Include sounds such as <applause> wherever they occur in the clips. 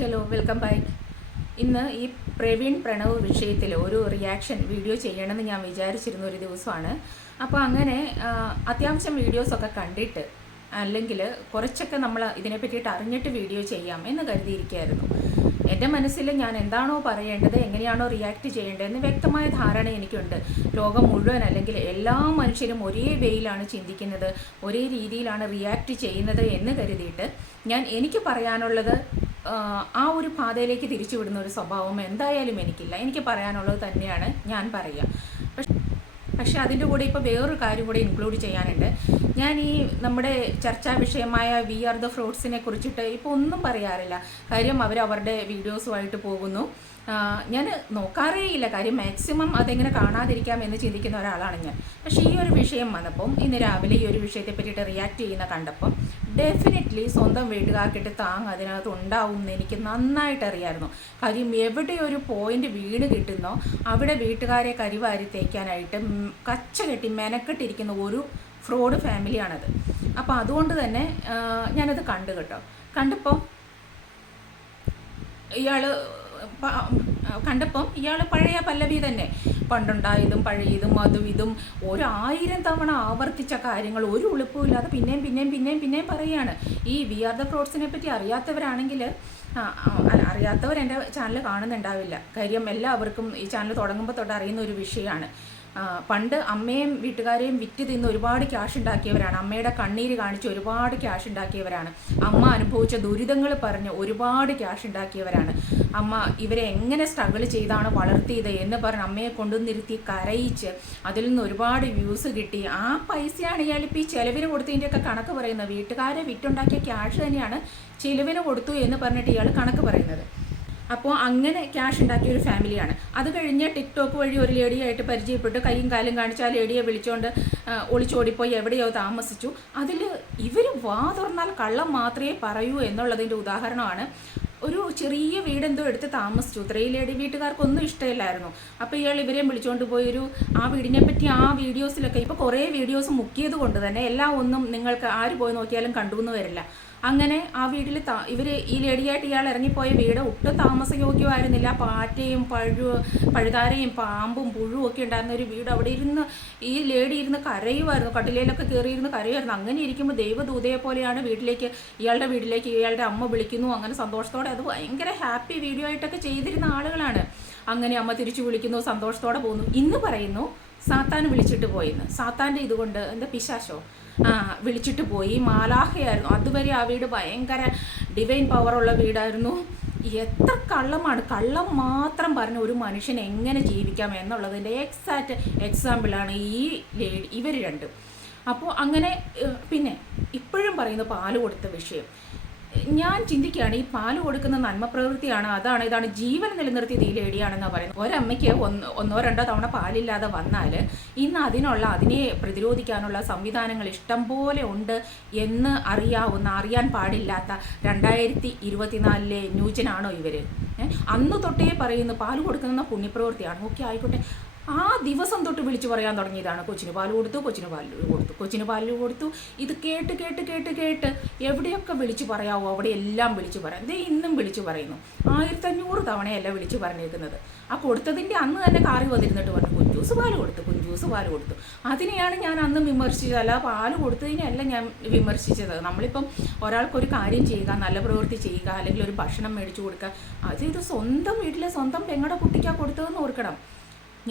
Hello welcome by ഇന്ന് ഈ പ്രവീൺ പ്രണവ് വിഷയത്തിൽ ഒരു റിയാക്ഷൻ വീഡിയോ ചെയ്യണമെന്ന് ഞാൻ വിചാരിച്ചിരുന്ന ഒരു ദിവസമാണ്. അപ്പോൾ അങ്ങനെ അത്യാവശ്യം വീഡിയോസൊക്കെ കണ്ടിട്ട് അല്ലെങ്കിൽ കുറച്ചൊക്കെ നമ്മൾ ഇതിനെ പറ്റിയിട്ട് അറിഞ്ഞിട്ട് വീഡിയോ ചെയ്യാം എന്ന് കരുതിയിരിക്കുകയായിരുന്നു. എന്റെ മനസ്സിൽ ഞാൻ എന്താണോ പറയേണ്ടത് എങ്ങനെയാണോ റിയാക്ട് ചെയ്യേണ്ടതെന്ന് വ്യക്തമായ ധാരണ എനിക്കുണ്ട്. ലോകം മുഴുവൻ അല്ലെങ്കിൽ എല്ലാ മനുഷ്യരും ഒരേ വേയിലാണ് ചിന്തിക്കുന്നത് ഒരേ രീതിയിലാണ് റിയാക്ട് ചെയ്യുന്നത് എന്ന് കരുതിയിട്ട് ഞാൻ എനിക്ക് പറയാനുള്ളത് ആ ഒരു പാതയിലേക്ക് തിരിച്ചുവിടുന്ന ഒരു സ്വഭാവം എന്തായാലും എനിക്കില്ല. എനിക്ക് പറയാനുള്ളത് തന്നെയാണ് ഞാൻ പറയുക. പക്ഷേ പക്ഷെ അതിന്റെ കൂടെ ഇപ്പോൾ വേറൊരു കാര്യം കൂടെ ഇൻക്ലൂഡ് ചെയ്യാനുണ്ട്. ഞാൻ ഈ നമ്മുടെ ചർച്ചാ വിഷയമായ വി ആർ ദ ഫ്രൂട്ട്സിനെ കുറിച്ചിട്ട് ഇപ്പോൾ ഒന്നും പറയാറില്ല. കാര്യം അവർ അവരുടെ വീഡിയോസുമായിട്ട് പോകുന്നു. ഞാൻ നോക്കാറേ ഇല്ല. കാര്യം മാക്സിമം അതെങ്ങനെ കാണാതിരിക്കാം എന്ന് ചിന്തിക്കുന്ന ഒരാളാണ് ഞാൻ. പക്ഷേ ഈ ഒരു വിഷയം വന്നപ്പം ഇന്ന് രാവിലെ ഈ ഒരു വിഷയത്തെ പറ്റിയിട്ട് റിയാക്ട് ചെയ്യുന്ന കണ്ടപ്പം ഡെഫിനറ്റ്ലി സ്വന്തം വീട്ടുകാർക്കിട്ട് താങ് അതിനകത്ത് ഉണ്ടാവും എന്ന് എനിക്ക് നന്നായിട്ട് അറിയാമായിരുന്നു കാര്യം എവിടെ ഒരു പോയിന്റ് വീട് കിട്ടുന്നോ അവിടെ വീട്ടുകാരെ കരിവാരി തേക്കാനായിട്ട് കച്ച കെട്ടി മെനക്കെട്ടിരിക്കുന്ന ഒരു ഫ്രോഡ് ഫാമിലിയാണത് അപ്പോൾ അതുകൊണ്ട് തന്നെ ഞാനത് കണ്ടു കേട്ടോ. കണ്ടപ്പോൾ ഇയാൾ കണ്ടപ്പം ഇയാൾ പഴയ പല്ലവി തന്നെ. പണ്ടുണ്ടായതും പഴയതും അതും ഇതും ഒരായിരം തവണ ആവർത്തിച്ച കാര്യങ്ങൾ ഒരു ഉളുപ്പുമില്ലാതെ പിന്നെയും പിന്നെയും പിന്നെയും പിന്നെയും പറയുകയാണ്. ഈ വി ആർ ദ ഫ്രോഡ്സിനെ പറ്റി അറിയാത്തവരാണെങ്കിൽ അറിയാത്തവർ എന്റെ ചാനൽ കാണുന്നുണ്ടാവില്ല. കാര്യം എല്ലാവർക്കും ഈ ചാനൽ തുടങ്ങുമ്പോൾ തൊട്ട് അറിയുന്ന ഒരു വിഷയമാണ്. പണ്ട് അമ്മയും വീട്ടുകാരെയും വിറ്റ് തിന്ന് ഒരുപാട് ക്യാഷ് ഉണ്ടാക്കിയവരാണ്. അമ്മയുടെ കണ്ണീര് കാണിച്ച് ഒരുപാട് ക്യാഷ് ഉണ്ടാക്കിയവരാണ്. അമ്മ അനുഭവിച്ച ദുരിതങ്ങൾ പറഞ്ഞ് ഒരുപാട് ക്യാഷ് ഉണ്ടാക്കിയവരാണ്. അമ്മ ഇവരെ എങ്ങനെ സ്ട്രഗിൾ ചെയ്താണ് വളർത്തിയത് എന്ന് പറഞ്ഞ് അമ്മയെ കൊണ്ടുവന്നിരുത്തി കരയിച്ച് അതിൽ നിന്ന് ഒരുപാട് വ്യൂസ് കിട്ടി. ആ പൈസയാണ് ഇയാൾ ഇപ്പോൾ ഈ ചെലവിന് കൊടുത്തതിന്റെയൊക്കെ കണക്ക് പറയുന്നത്. വീട്ടുകാരെ വിറ്റുണ്ടാക്കിയ ക്യാഷ് തന്നെയാണ് ചെലവിന് കൊടുത്തു എന്ന് പറഞ്ഞിട്ട് ഇയാൾ കണക്ക് പറയുന്നത്. അപ്പോൾ അങ്ങനെ ക്യാഷ് ഉണ്ടാക്കിയ ഒരു ഫാമിലിയാണ് അത് കഴിഞ്ഞ് ടിക്ടോക്ക് വഴി ഒരു ലേഡിയായിട്ട് പരിചയപ്പെട്ട്. കൈയും കാലും കാണിച്ച് ആ ലേഡിയെ വിളിച്ചുകൊണ്ട് ഒളിച്ചോടിപ്പോയി എവിടെയോ താമസിച്ചു. അതിൽ ഇവർ വാ തുറന്നാൽ കള്ളം മാത്രമേ പറയൂ എന്നുള്ളതിന്റെ ഉദാഹരണമാണ്. ഒരു ചെറിയ വീടെന്തോ എടുത്ത് താമസിച്ചു. ഇത്രയും ലേഡി വീട്ടുകാർക്കൊന്നും ഇഷ്ടമില്ലായിരുന്നു. അപ്പോൾ ഇയാൾ ഇവരെയും വിളിച്ചുകൊണ്ട് പോയി ഒരു ആ വീടിനെ പറ്റി ആ വീഡിയോസിലൊക്കെ ഇപ്പോൾ കുറേ വീഡിയോസ് മുക്കിയത് കൊണ്ട് തന്നെ എല്ലാം ഒന്നും നിങ്ങൾക്ക് ആര് പോയി നോക്കിയാലും കണ്ടു എന്ന് വരില്ല. അങ്ങനെ ആ വീട്ടിൽ താ ഇവർ ഈ ലേഡിയായിട്ട് ഇയാൾ ഇറങ്ങിപ്പോയ വീട് ഒട്ടും താമസയോഗ്യമായിരുന്നില്ല. പാറ്റയും പഴു പഴുതാരയും പാമ്പും പുഴുവും ഒക്കെ ഉണ്ടായിരുന്ന ഒരു വീട് അവിടെ ഇരുന്ന് ഈ ലേഡി ഇരുന്ന് കരയുമായിരുന്നു. കട്ടിലയിലൊക്കെ കയറിയിരുന്ന് കരയുമായിരുന്നു. അങ്ങനെ ഇരിക്കുമ്പോൾ ദൈവദൂതയെ പോലെയാണ് വീട്ടിലേക്ക് ഇയാളുടെ വീട്ടിലേക്ക് ഇയാളുടെ അമ്മ വിളിക്കുന്നു. അങ്ങനെ സന്തോഷത്തോടെ അത് ഭയങ്കര ഹാപ്പി വീഡിയോ ആയിട്ടൊക്കെ ചെയ്തിരുന്ന ആളുകളാണ്. അങ്ങനെ അമ്മ തിരിച്ചു വിളിക്കുന്നു സന്തോഷത്തോടെ പോകുന്നു. ഇന്ന് പറയുന്നു സാത്താൻ വിളിച്ചിട്ട് പോയിന്ന് സാത്താന്റെ ഇതുകൊണ്ട് എന്താ പിശാശോ? ആ വിളിച്ചിട്ട് പോയി. മാലാഹയായിരുന്നു. അതുവരെ ആ വീട് ഭയങ്കര ഡിവൈൻ പവറുള്ള വീടായിരുന്നു. എത്ര കള്ളമാണ്. കള്ളം മാത്രം പറഞ്ഞ ഒരു മനുഷ്യൻ എങ്ങനെ ജീവിക്കാം എന്നുള്ളതിന്റെ എക്സാക്റ്റ് എക്സാമ്പിളാണ് ഈ ലേഡി ഇവർ രണ്ടും. അപ്പോൾ അങ്ങനെ പിന്നെ ഇപ്പോഴും പറയുന്ന പാൽ കൊടുത്ത വിഷയം. ഞാൻ ചിന്തിക്കുകയാണ് ഈ പാൽ കൊടുക്കുന്ന നന്മ പ്രവൃത്തിയാണ് അതാണ് ഇതാണ് ജീവൻ നിലനിർത്തിയത് ഈ ലേഡിയാണെന്നാണ് പറയുന്നത്. ഒരമ്മയ്ക്ക് ഒന്ന് ഒന്നോ രണ്ടോ തവണ പാലില്ലാതെ വന്നാൽ ഇന്ന് അതിനുള്ള അതിനെ പ്രതിരോധിക്കാനുള്ള സംവിധാനങ്ങൾ ഇഷ്ടം പോലെ ഉണ്ട് എന്ന് അറിയാവുന്ന അറിയാൻ പാടില്ലാത്ത രണ്ടായിരത്തി ഇരുപത്തിനാലിലെ ന്യൂജനാണോ ഇവർ അന്ന് തൊട്ടേ പറയുന്നു പാൽ കൊടുക്കുന്ന പുണ്യപ്രവൃത്തിയാണ്. ഓക്കെ ആയിക്കോട്ടെ. ആ ദിവസം തൊട്ട് വിളിച്ചു പറയാൻ തുടങ്ങിയതാണ്. കൊച്ചിന് പാൽ കൊടുത്തു കൊച്ചിന് പാൽ കൊടുത്തു കൊച്ചിന് പാൽ കൊടുത്തു. ഇത് കേട്ട് കേട്ട് കേട്ട് കേട്ട് എവിടെയൊക്കെ വിളിച്ചു പറയാവോ അവിടെ എല്ലാം വിളിച്ചു പറയാം. ദേ ഇന്നും വിളിച്ചു പറയുന്നു. ആയിരത്തഞ്ഞൂറ് തവണയല്ല വിളിച്ചു പറഞ്ഞിരിക്കുന്നത് ആ കൊടുത്തതിന്റെ അന്ന് തന്നെ കാറി വന്നിരുന്നിട്ട് പറഞ്ഞു കുഞ്ചൂസ് പാൽ കൊടുത്തു കുഞ്ചൂസ് പാൽ കൊടുത്തു. അതിനെയാണ് ഞാൻ അന്ന് വിമർശിച്ചത്. അല്ല പാൽ കൊടുത്തതിനെയല്ല ഞാൻ വിമർശിച്ചത്. നമ്മളിപ്പം ഒരാൾക്കൊരു കാര്യം ചെയ്യുക നല്ല പ്രവൃത്തി ചെയ്യുക അല്ലെങ്കിൽ ഒരു ഭക്ഷണം മേടിച്ചു കൊടുക്കുക അത് ഇത് സ്വന്തം വീട്ടിലെ സ്വന്തം പെങ്ങളുടെ കുട്ടിക്കാണ് കൊടുത്തതെന്ന് ഓർക്കണം.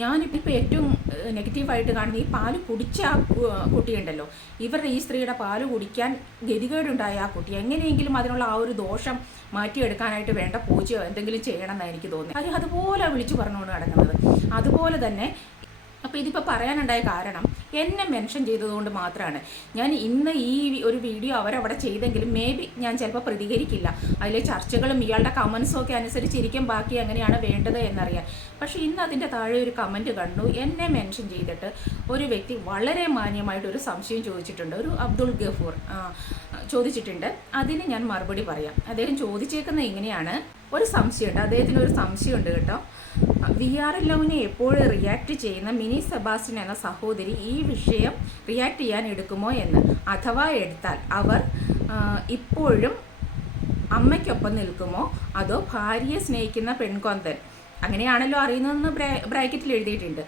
ഞാനിപ്പോൾ ഏറ്റവും നെഗറ്റീവായിട്ട് കാണുന്ന ഈ പാൽ കുടിച്ച ആ കുട്ടിയുണ്ടല്ലോ. ഇവരുടെ ഈ സ്ത്രീയുടെ പാൽ കുടിക്കാൻ ഗതികേടുണ്ടായ ആ കുട്ടി. എങ്ങനെയെങ്കിലും അതിനുള്ള ആ ഒരു ദോഷം മാറ്റിയെടുക്കാനായിട്ട് വേണ്ട പൂജയോ എന്തെങ്കിലും ചെയ്യണം എന്നാണ് എനിക്ക് തോന്നുന്നത്. അതുപോലെ വിളിച്ചു പറഞ്ഞുകൊണ്ട് നടക്കുന്നത്. അതുപോലെ തന്നെ അപ്പോൾ ഇതിപ്പോൾ പറയാനുണ്ടായ കാരണം എന്നെ മെൻഷൻ ചെയ്തതുകൊണ്ട് മാത്രമാണ് ഞാൻ ഇന്ന് ഈ ഒരു വീഡിയോ അവരവിടെ ചെയ്തെങ്കിലും മേ ബി ഞാൻ ചിലപ്പോൾ പ്രതികരിക്കില്ല. അതിലെ ചർച്ചകളും ഇയാളുടെ കമൻസും ഒക്കെ അനുസരിച്ചിരിക്കും. ബാക്കി എങ്ങനെയാണ് വേണ്ടത് എന്നറിയാൻ. പക്ഷേ ഇന്ന് അതിന്റെ താഴെ ഒരു കമന്റ് കണ്ടു. എന്നെ മെൻഷൻ ചെയ്തിട്ട് ഒരു വ്യക്തി വളരെ മാന്യമായിട്ട് ഒരു സംശയം ചോദിച്ചിട്ടുണ്ട്. ഒരു അബ്ദുൾ ഗഫൂർ ചോദിച്ചിട്ടുണ്ട്. അതിന് ഞാൻ മറുപടി പറയാം. അദ്ദേഹം ചോദിച്ചേക്കുന്നത് ഇങ്ങനെയാണ്. ഒരു സംശയമുണ്ട്. അദ്ദേഹത്തിന് ഒരു സംശയമുണ്ട് കേട്ടോ. വി ആർ ലവിനെ എപ്പോഴും റിയാക്ട് ചെയ്യുന്ന മിനി സെബാസ്റ്റ്യൻ എന്ന സഹോദരി ഈ വിഷയം റിയാക്ട് ചെയ്യാൻ എടുക്കുമോ എന്ന്? അഥവാ എടുത്താൽ അവർ ഇപ്പോഴും അമ്മയ്ക്കൊപ്പം നിൽക്കുമോ? അതോ ഭാര്യയെ സ്നേഹിക്കുന്ന പെൺകൊന്തൻ? അങ്ങനെയാണല്ലോ അറിയുന്നതെന്ന് ബ്രാക്കറ്റിൽ എഴുതിയിട്ടുണ്ട്.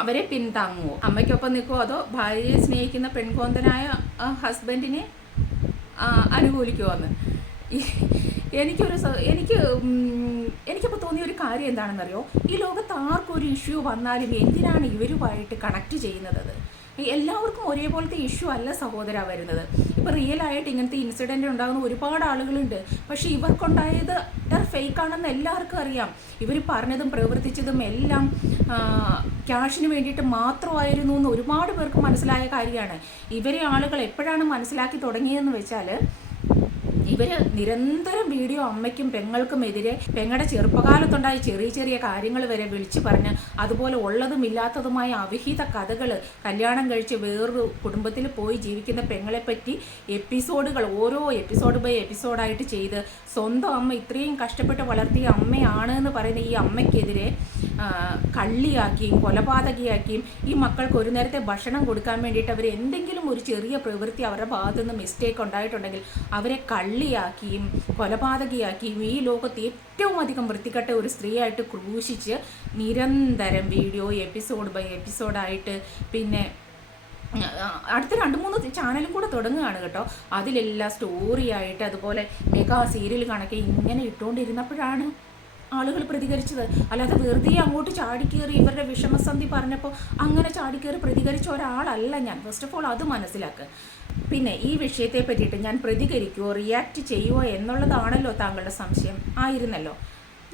അവരെ പിന്താങ്ങുമോ അമ്മയ്ക്കൊപ്പം നിൽക്കുമോ അതോ ഭാര്യയെ സ്നേഹിക്കുന്ന പെൺകോന്തനായ ഹസ്ബൻഡിനെ അനുകൂലിക്കുമോ എന്ന്? എനിക്കൊരു എനിക്ക് എനിക്കപ്പോൾ തോന്നിയ ഒരു കാര്യം എന്താണെന്നറിയോ? ഈ ലോകത്ത് ആർക്കും ഒരു ഇഷ്യൂ വന്നാലും എന്തിനാണ് ഇവരുമായിട്ട് കണക്ട് ചെയ്യുന്നത്? എല്ലാവർക്കും ഒരേപോലത്തെ ഇഷ്യൂ അല്ല സഹോദര വരുന്നത്. ഇപ്പോൾ റിയൽ ആയിട്ട് ഇങ്ങനത്തെ ഇൻസിഡന്റ് ഉണ്ടാകുന്ന ഒരുപാട് ആളുകളുണ്ട്. പക്ഷേ ഇവർക്കുണ്ടായത് ഫേക്ക് ആണെന്ന് എല്ലാവർക്കും അറിയാം. ഇവർ പറഞ്ഞതും പ്രവർത്തിച്ചതും എല്ലാം ക്യാഷിന് വേണ്ടിയിട്ട് മാത്രമായിരുന്നു എന്ന് ഒരുപാട് പേർക്ക് മനസ്സിലായ കാര്യമാണ്. ഇവരെ ആളുകൾ എപ്പോഴാണ് മനസ്സിലാക്കി തുടങ്ങിയതെന്ന് വെച്ചാൽ ഇവർ നിരന്തരം വീഡിയോ അമ്മയ്ക്കും പെങ്ങൾക്കും എതിരെ പെങ്ങളുടെ ചെറുപ്പകാലത്തുണ്ടായ ചെറിയ ചെറിയ കാര്യങ്ങൾ വരെ വിളിച്ചു പറഞ്ഞ് അതുപോലെ ഉള്ളതും ഇല്ലാത്തതുമായ അവിഹിത കഥകൾ കല്യാണം കഴിച്ച് വേറൊരു കുടുംബത്തിൽ പോയി ജീവിക്കുന്ന പെങ്ങളെ പറ്റി എപ്പിസോഡുകൾ ഓരോ എപ്പിസോഡ് ബൈ എപ്പിസോഡായിട്ട് ചെയ്ത് സ്വന്തം അമ്മ ഇത്രയും കഷ്ടപ്പെട്ട് വളർത്തിയ അമ്മയാണ് എന്ന് പറയുന്ന ഈ അമ്മയ്ക്കെതിരെ കള്ളിയാക്കിയും കൊലപാതകിയാക്കിയും ഈ മക്കൾക്ക് ഒരു നേരത്തെ ഭക്ഷണം കൊടുക്കാൻ വേണ്ടിയിട്ട് അവർ എന്തെങ്കിലും ഒരു ചെറിയ പ്രവൃത്തി അവരുടെ ഭാഗത്തു നിന്ന് മിസ്റ്റേക്ക് ഉണ്ടായിട്ടുണ്ടെങ്കിൽ അവരെ കള്ളിയാക്കിയും കൊലപാതകിയാക്കിയും ഈ ലോകത്ത് ഏറ്റവും അധികം വൃത്തികെട്ട ഒരു സ്ത്രീയായിട്ട് ക്രൂശിച്ച് നിരന്തരം വീഡിയോ എപ്പിസോഡ് ബൈ എപ്പിസോഡായിട്ട് പിന്നെ അടുത്ത രണ്ട് മൂന്ന് ചാനലും കൂടെ തുടങ്ങുകയാണ് കേട്ടോ. അതിലെല്ലാം സ്റ്റോറിയായിട്ട് അതുപോലെ മെഗാ സീരിയൽ കണക്കെ ഇങ്ങനെ ഇട്ടുകൊണ്ടിരുന്നപ്പോഴാണ് ആളുകൾ പ്രതികരിച്ചത്. അല്ലാതെ വെറുതെ അങ്ങോട്ട് ചാടിക്കേറി ഇവരുടെ വിഷമസന്ധി പറഞ്ഞപ്പോൾ അങ്ങനെ ചാടിക്കേറി പ്രതികരിച്ച ഒരാളല്ല ഞാൻ. ഫസ്റ്റ് ഓഫ് ഓൾ അത് മനസ്സിലാക്കുക പിന്നെ ഈ വിഷയത്തെ പറ്റിയിട്ട് ഞാൻ പ്രതികരിക്കുമോ റിയാക്റ്റ് ചെയ്യുമോ എന്നുള്ളതാണല്ലോ താങ്കളുടെ സംശയം. ആയിരുന്നല്ലോ.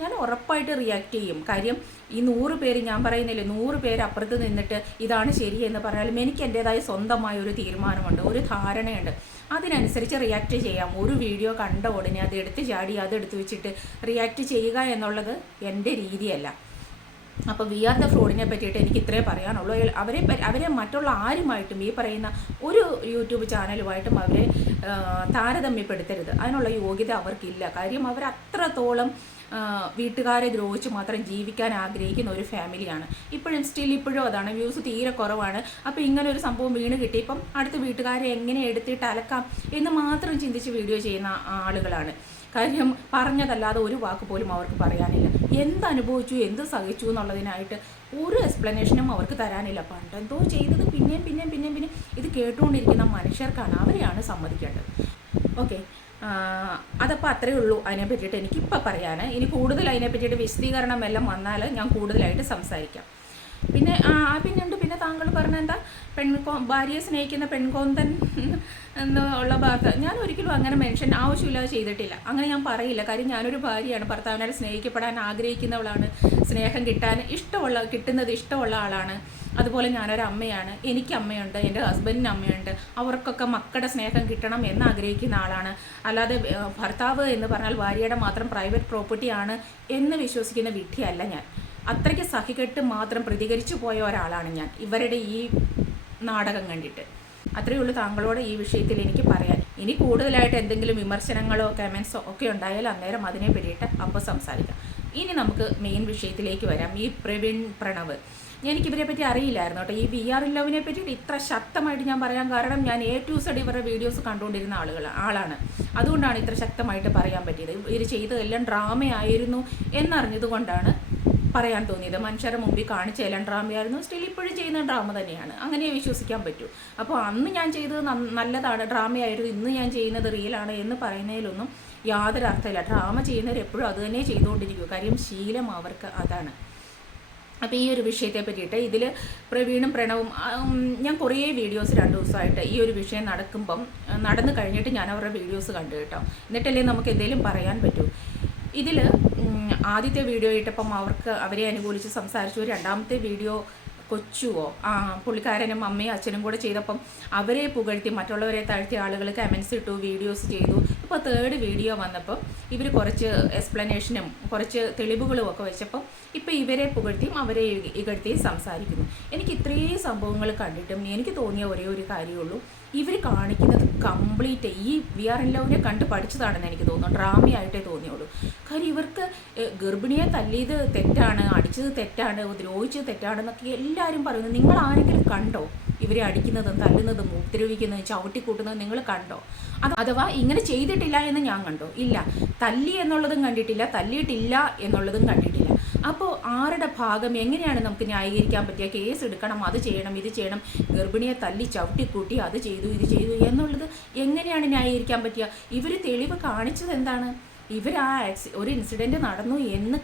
ഞാൻ ഉറപ്പായിട്ട് റിയാക്ട് ചെയ്യും. കാര്യം ഈ നൂറ് പേര് ഞാൻ പറയുന്നില്ലേ നൂറ് പേര് അപ്പുറത്ത് നിന്നിട്ട് ഇതാണ് ശരിയെന്ന് പറഞ്ഞാലും എനിക്ക് എന്റെതായ സ്വന്തമായ ഒരു തീരുമാനമുണ്ട് ഒരു ധാരണയുണ്ട്. അതിനനുസരിച്ച് റിയാക്ട് ചെയ്യാം. ഒരു വീഡിയോ കണ്ട ഉടനെ അത് എടുത്ത് ചാടി അത് എടുത്ത് വെച്ചിട്ട് റിയാക്ട് ചെയ്യുക എന്നുള്ളത് എന്റെ രീതിയല്ല. അപ്പോൾ വി ആർ ദ ഫ്രോഡിനെ പറ്റിയിട്ട് എനിക്ക് ഇത്രേ പറയാനുള്ളൂ. അവരെ അവരെ മറ്റുള്ള ആരുമായിട്ടും ഈ പറയുന്ന ഒരു യൂട്യൂബ് ചാനലുമായിട്ടും അവരെ താരതമ്യപ്പെടുത്തരുത്. അതിനുള്ള യോഗ്യത അവർക്കില്ല. കാര്യം അവർ അത്രത്തോളം വീട്ടുകാരെ ദ്രോഹിച്ച് മാത്രം ജീവിക്കാൻ ആഗ്രഹിക്കുന്ന ഒരു ഫാമിലിയാണ്. ഇപ്പോഴും സ്റ്റിൽ ഇപ്പോഴും അതാണ്. വ്യൂസ് തീരെ കുറവാണ്. അപ്പോൾ ഇങ്ങനെ ഒരു സംഭവം വീണ് കിട്ടി. ഇപ്പം അടുത്ത വീട്ടുകാരെ എങ്ങനെ എടുത്തിട്ട് അലക്കാം എന്ന് മാത്രം ചിന്തിച്ച് വീഡിയോ ചെയ്യുന്ന ആളുകളാണ്. കാര്യം പറഞ്ഞതല്ലാതെ ഒരു വാക്ക് പോലും അവർക്ക് പറയാനില്ല. എന്ത് അനുഭവിച്ചു എന്ത് സഹിച്ചു എന്നുള്ളതിനായിട്ട് ഒരു എക്സ്പ്ലനേഷനും അവർക്ക് തരാനില്ല. പണ്ടെന്തോ ചെയ്തത് പിന്നെയും പിന്നെയും പിന്നെയും പിന്നെ ഇത് കേട്ടുകൊണ്ടിരിക്കുന്ന മനുഷ്യർക്കാണ് അവരെയാണ് സമ്മതിക്കേണ്ടത്. ഓക്കെ. അതപ്പോൾ അത്രയേ ഉള്ളൂ അതിനെ പറ്റിയിട്ട് എനിക്കിപ്പോൾ പറയാൻ ഇനി കൂടുതൽ അതിനെ പറ്റിയിട്ട് വിശദീകരണം എല്ലാം വന്നാൽ ഞാൻ കൂടുതലായിട്ട് സംസാരിക്കാം. പിന്നെ ആ പിന്നുണ്ട് പിന്നെ താങ്കൾ പറഞ്ഞ എന്താ? പെൺകോ ഭാര്യയെ സ്നേഹിക്കുന്ന പെൺകോന്തൻ <laughs> എന്നുള്ള ഭാഗത്ത് ഞാൻ ഒരിക്കലും അങ്ങനെ മെൻഷൻ ആവശ്യമില്ലാതെ ചെയ്തിട്ടില്ല. അങ്ങനെ ഞാൻ പറയില്ല. കാര്യം ഞാനൊരു ഭാര്യയാണ്. ഭർത്താവിനാൽ സ്നേഹിക്കപ്പെടാൻ ആഗ്രഹിക്കുന്നവളാണ്. സ്നേഹം കിട്ടാൻ ഇഷ്ടമുള്ള കിട്ടുന്നത് ഇഷ്ടമുള്ള ആളാണ്. അതുപോലെ ഞാനൊരു അമ്മയാണ്. എനിക്ക് അമ്മയുണ്ട്. എന്റെ ഹസ്ബൻഡിന് അമ്മയുണ്ട്. അവർക്കൊക്കെ മക്കളുടെ സ്നേഹം കിട്ടണം എന്ന് ആഗ്രഹിക്കുന്ന ആളാണ്. അല്ലാതെ ഭർത്താവ് എന്ന് പറഞ്ഞാൽ ഭാര്യയുടെ മാത്രം പ്രൈവറ്റ് പ്രോപ്പർട്ടിയാണ് എന്ന് വിശ്വസിക്കുന്ന വിഡ്ഢിയല്ല ഞാൻ. അത്രയ്ക്ക് സഹികെട്ട് മാത്രം പ്രതികരിച്ചു പോയ ഒരാളാണ് ഞാൻ. ഇവരുടെ ഈ നാടകം കണ്ടിട്ട്. അത്രയേ ഉള്ളൂ താങ്കളോട് ഈ വിഷയത്തിൽ എനിക്ക് പറയാൻ. ഇനി കൂടുതലായിട്ട് എന്തെങ്കിലും വിമർശനങ്ങളോ കമൻസോ ഒക്കെ ഉണ്ടായാൽ അന്നേരം അതിനെ പറ്റിയിട്ട് അപ്പോൾ സംസാരിക്കാം. ഇനി നമുക്ക് മെയിൻ വിഷയത്തിലേക്ക് വരാം. ഈ പ്രവീൺ പ്രണവ്. എനിക്കിവരെ പറ്റി അറിയില്ലായിരുന്നു കേട്ടോ. ഈ വി ആർ ലവിനെ പറ്റിയിട്ട് ഇത്ര ശക്തമായിട്ട് ഞാൻ പറയാൻ കാരണം ഞാൻ എ ടു സൈഡ് ഇവരുടെ വീഡിയോസ് കണ്ടുകൊണ്ടിരുന്ന ആളുകൾ ആളാണ്. അതുകൊണ്ടാണ് ഇത്ര ശക്തമായിട്ട് പറയാൻ പറ്റിയത്. ഇവർ ചെയ്തതെല്ലാം ഡ്രാമയായിരുന്നു എന്നറിഞ്ഞതുകൊണ്ടാണ് പറയാൻ തോന്നിയത്. മനുഷ്യരുടെ മുമ്പിൽ കാണിച്ച എല്ലാം ഡ്രാമയായിരുന്നു സ്റ്റിൽ ഇപ്പോഴും ചെയ്യുന്ന ഡ്രാമ തന്നെയാണ്. അങ്ങനെ വിശ്വസിക്കാൻ പറ്റൂ. അപ്പോൾ അന്ന് ഞാൻ ചെയ്തത് നല്ലതാണ്. ഡ്രാമയായിരുന്നു ഇന്ന് ഞാൻ ചെയ്യുന്നത് റിയലാണ് എന്ന് പറയുന്നതിലൊന്നും യാതൊരു അർത്ഥമില്ല. ഡ്രാമ ചെയ്യുന്നവർ എപ്പോഴും അത് തന്നെ ചെയ്തുകൊണ്ടിരിക്കും. കാര്യം ശീലം അവർക്ക് അതാണ്. അപ്പോൾ ഈ ഒരു വിഷയത്തെ പറ്റിയിട്ട് ഇതിൽ പ്രവീണും പ്രണവും ഞാൻ കുറേ വീഡിയോസ് രണ്ട് ദിവസമായിട്ട് ഈ ഒരു വിഷയം നടക്കുമ്പം നടന്നു കഴിഞ്ഞിട്ട് ഞാൻ അവരുടെ വീഡിയോസ് കണ്ടു കേട്ടോ. എന്നിട്ടല്ലേ നമുക്ക് എന്തെങ്കിലും പറയാൻ പറ്റൂ. ഇതിൽ ആദ്യത്തെ വീഡിയോ ഇട്ടപ്പം അവർക്ക് അവരെ അനുകൂലിച്ച് സംസാരിച്ചു. രണ്ടാമത്തെ വീഡിയോ കൊച്ചുവോ ആ പുള്ളിക്കാരനും അമ്മയും അച്ഛനും കൂടെ ചെയ്തപ്പം അവരെ പുകഴ്ത്തി മറ്റുള്ളവരെ താഴ്ത്തിയ ആളുകൾ കമൻസ് ഇട്ടു വീഡിയോസ് ചെയ്തു. ഇപ്പോൾ തേർഡ് വീഡിയോ വന്നപ്പോൾ ഇവർ കുറച്ച് എക്സ്പ്ലനേഷനും കുറച്ച് തെളിവുകളും ഒക്കെ വെച്ചപ്പോൾ ഇപ്പോൾ ഇവരെ പുകഴ്ത്തിയും അവരെ ഇകഴ്ത്തിയും സംസാരിക്കുന്നു. എനിക്ക് ഇത്രയും സംഭവങ്ങൾ കണ്ടിട്ടും എനിക്ക് തോന്നിയ ഒരേ ഒരു കാര്യമുള്ളൂ ഇവർ കാണിക്കുന്നത് കംപ്ലീറ്റ് ഈ വി ആർ എൻ ലവിനെ കണ്ട് പഠിച്ചതാണെന്ന് എനിക്ക് തോന്നുന്നു. ഡ്രാമയായിട്ടേ തോന്നിയുള്ളൂ. കാര്യം ഇവർക്ക് ഗർഭിണിയെ തല്ലിയത് തെറ്റാണ് അടിച്ചത് തെറ്റാണ് ദ്രോഹിച്ചത് തെറ്റാണെന്നൊക്കെ എല്ലാവരും പറയുന്നു. നിങ്ങൾ ആരെങ്കിലും കണ്ടോ ഇവരെ അടിക്കുന്നതും തല്ലുന്നതും ഉപദ്രവിക്കുന്നതും ചവിട്ടിക്കൂട്ടുന്നതും നിങ്ങൾ കണ്ടോ? അത് അഥവാ ഇങ്ങനെ ചെയ്തിട്ടില്ല എന്ന് ഞാൻ കണ്ടോ? ഇല്ല. തല്ലി എന്നുള്ളതും കണ്ടിട്ടില്ല തല്ലിയിട്ടില്ല എന്നുള്ളതും കണ്ടിട്ടില്ല. അപ്പോൾ ആരുടെ ഭാഗം എങ്ങനെയാണ് നമുക്ക് ന്യായീകരിക്കാൻ പറ്റുക കേസ് എടുക്കണം അത് ചെയ്യണം ഇത് ചെയ്യണം ഗർഭിണിയെ തല്ലി ചവിട്ടിക്കൂട്ടി അത് ചെയ്തു ഇത് ചെയ്തു എന്നുള്ളത് എങ്ങനെയാണ് ന്യായീകരിക്കാൻ പറ്റുക ഇവർ തെളിവ് കാണിച്ചത് എന്താണ്? ഇവർ ആ ഒരു ഇൻസിഡന്റ് നടന്നു എന്ന്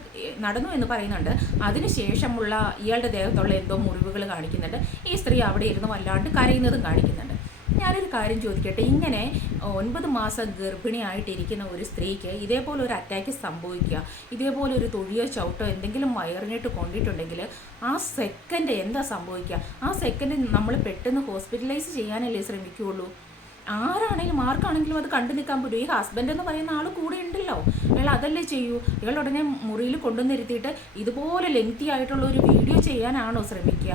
നടന്നു എന്ന് പറയുന്നുണ്ട്. അതിനുശേഷമുള്ള ഇയാളുടെ ദേഹത്തുള്ള എന്തോ മുറിവുകൾ കാണിക്കുന്നുണ്ട്. ഈ സ്ത്രീ അവിടെ ഇരുന്ന് വല്ലാണ്ട് കരയുന്നതും കാണിക്കുന്നുണ്ട്. ഞാനൊരു കാര്യം ചോദിക്കട്ടെ? ഇങ്ങനെ ഒൻപത് മാസം ഗർഭിണിയായിട്ടിരിക്കുന്ന ഒരു സ്ത്രീക്ക് ഇതേപോലെ ഒരു അറ്റാക്ക് സംഭവിക്കുക ഇതേപോലെ ഒരു തൊഴിയോ ചവിട്ടോ എന്തെങ്കിലും വയറിനിട്ട് കൊണ്ടിട്ടുണ്ടെങ്കിൽ ആ സെക്കൻഡ് എന്താ സംഭവിക്കുക? ആ സെക്കൻഡ് നമ്മൾ പെട്ടെന്ന് ഹോസ്പിറ്റലൈസ് ചെയ്യാനല്ലേ ശ്രമിക്കുകയുള്ളൂ. ആരാണെങ്കിലും ആർക്കാണെങ്കിലും അത് കണ്ടു നിൽക്കാൻ പറ്റും. ഈ ഹസ്ബൻഡ് എന്ന് പറയുന്ന ആൾ കൂടെ ഉണ്ടല്ലോ. അയാൾ അതല്ലേ ചെയ്യൂ? ഇയാൾ ഉടനെ മുറിയിൽ കൊണ്ടുവന്നിരുത്തിയിട്ട് ഇതുപോലെ ലെങ്തി ആയിട്ടുള്ള ഒരു വീഡിയോ ചെയ്യാനാണോ ശ്രമിക്കുക?